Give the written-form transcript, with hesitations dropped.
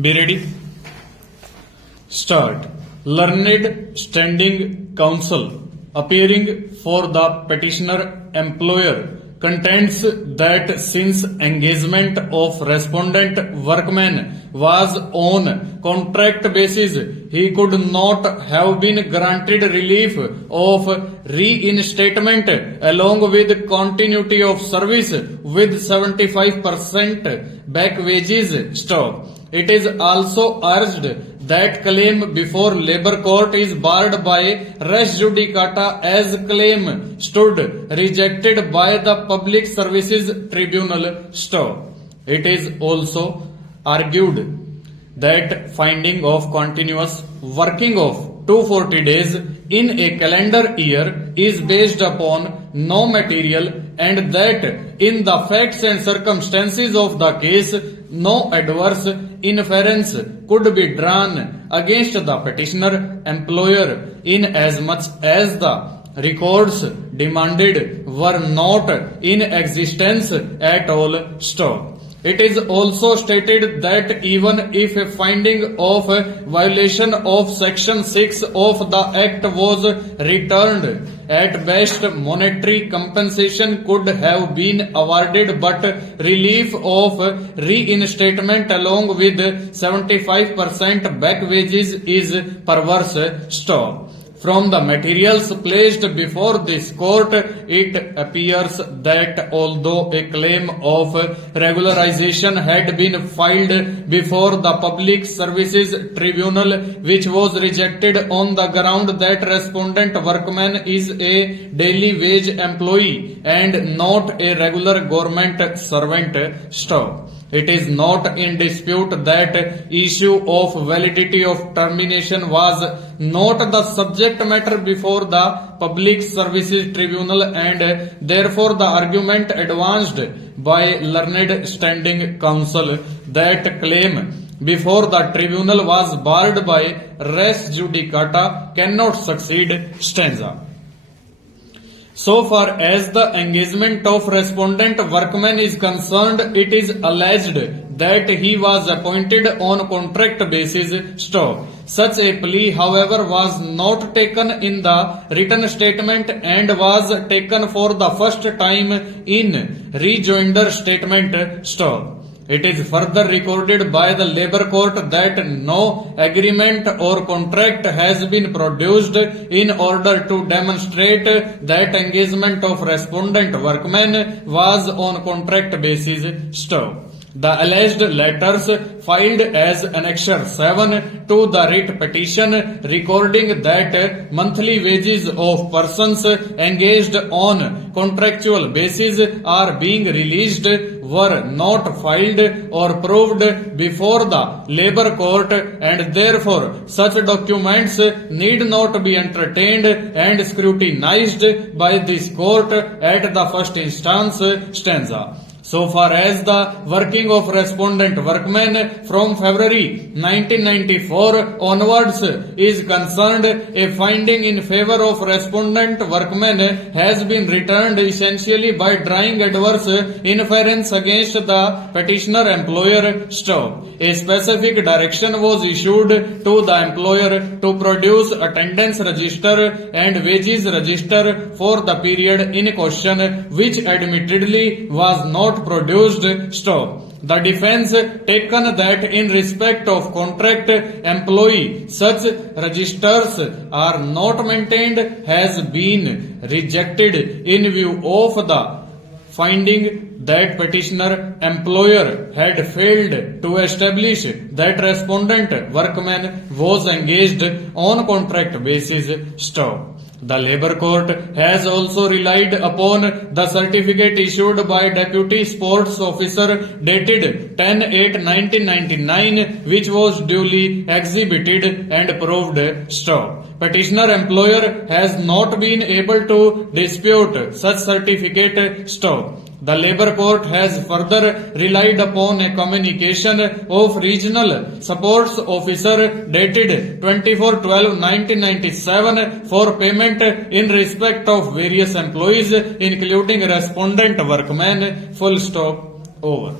Be ready. Start. Learned Standing Counsel appearing for the petitioner employer contends that since engagement of respondent workman was on contract basis, he could not have been granted relief of reinstatement along with continuity of service with 75% back wages stop. It is also urged that claim before labor court is barred by res judicata as claim stood rejected by the Public Services Tribunal stop. It is also argued that finding of continuous working of 240 days in a calendar year is based upon no material and that in the facts and circumstances of the case no adverse inference could be drawn against the petitioner employer inasmuch as the records demanded were not in existence at all. Stop. It is also stated that even if a finding of a violation of Section 6 of the Act was returned, at best monetary compensation could have been awarded, but relief of reinstatement along with 75% back wages is perverse. Stop. From the materials placed before this court, it appears that although a claim of regularization had been filed before the Public Services Tribunal, which was rejected on the ground that respondent workman is a daily wage employee and not a regular government servant. Stop. It is not in dispute that issue of validity of termination was not the subject matter before the Public Services Tribunal and therefore the argument advanced by learned standing counsel that claim before the tribunal was barred by res judicata cannot succeed. Stanza. So far as the engagement of respondent workman is concerned, it is alleged that he was appointed on contract basis. Stop. Such a plea, however, was not taken in the written statement and was taken for the first time in rejoinder statement. Stop. It is further recorded by the labor court that no agreement or contract has been produced in order to demonstrate that engagement of respondent workman was on contract basis. Stop. The alleged letters filed as Annexure 7 to the writ petition recording that monthly wages of persons engaged on contractual basis are being released were not filed or proved before the labor court and therefore such documents need not be entertained and scrutinized by this court at the first instance. Stanza. So far as the working of respondent workmen from February 1994 onwards is concerned, a finding in favor of respondent workmen has been returned essentially by drawing adverse inference against the petitioner employer. Stop. A specific direction was issued to the employer to produce attendance register and wages register for the period in question, which admittedly was not produced. Stop. The defense taken that in respect of contract employee such registers are not maintained has been rejected in view of the finding that petitioner employer had failed to establish that respondent workman was engaged on contract basis. Stop. The labor court has also relied upon the certificate issued by Deputy Sports Officer dated 10/8/1999 which was duly exhibited and proved. Stop. Petitioner employer has not been able to dispute such certificate. Stop. The labor court has further relied upon a communication of regional sports officer dated 24/12/1997 for payment in respect of various employees including respondent workmen. Full stop. Over.